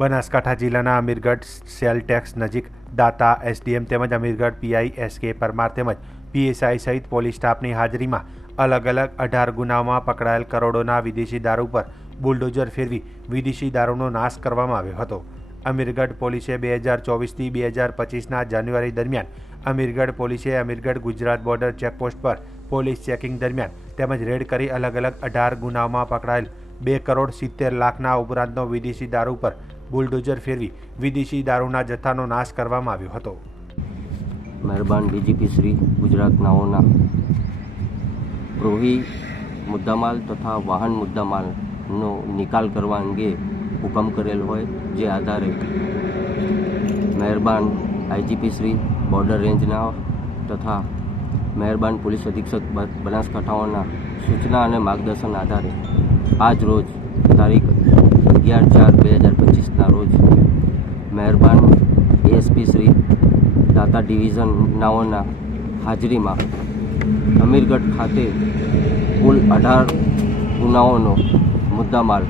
બનાસકાંઠા જિલ્લાના Amirgadh cell tax નજીક દાતા SDM તેમજ અમીરગઢ પીઆઈ એસકે પરમાર તેમજ પીએસઆઈ સહિત પોલીસ સ્ટાફની હાજરીમાં અલગ અલગ 18 ગુનાઓમાં પકડાયેલ કરોડોના વિદેશી દારૂ પર બુલડોઝર ફેરવી વિદેશી દારૂનો નાશ કરવામાં આવ્યો હતો. અમીરગઢ પોલીસે 2024થી 2025ના જાન્યુઆરી દરમિયાન અમીરગઢ પોલીસે અમીરગઢ ગુજરાત બોર્ડર ચેકપોસ્ટ પર પોલીસ ચેકિંગ દરમિયાન તેમજ રેડ કરી અલગ અલગ 18 ગુનાઓમાં પકડાયેલ 2,70,00,000ના ઉપરાંતનો વિદેશી દારૂ પર બુલડોઝર ફેરવી વિદેશી દારૂના જથ્થાનો નાશ કરવામાં આવ્યો હતો. મહેરબાન ડીજીપી શ્રી ગુજરાતનાઓના પ્રોહી મુદ્દામાલ તથા વાહન મુદ્દામાલનો નિકાલ કરવા અંગે હુકમ કરેલ હોય, જે આધારે મહેરબાન આઈજીપી શ્રી બોર્ડર રેન્જના તથા મહેરબાન પોલીસ અધિક્ષક બનાસકાંઠાઓના સૂચના અને માર્ગદર્શન આધારે આજ રોજ તારીખ 11/4/2025ના રોજ મહેરબાન એએસપી શ્રી દાતા ડિવિઝનનાઓના હાજરીમાં અમીરગઢ ખાતે કુલ 18 ગુનાઓનો મુદ્દામાલ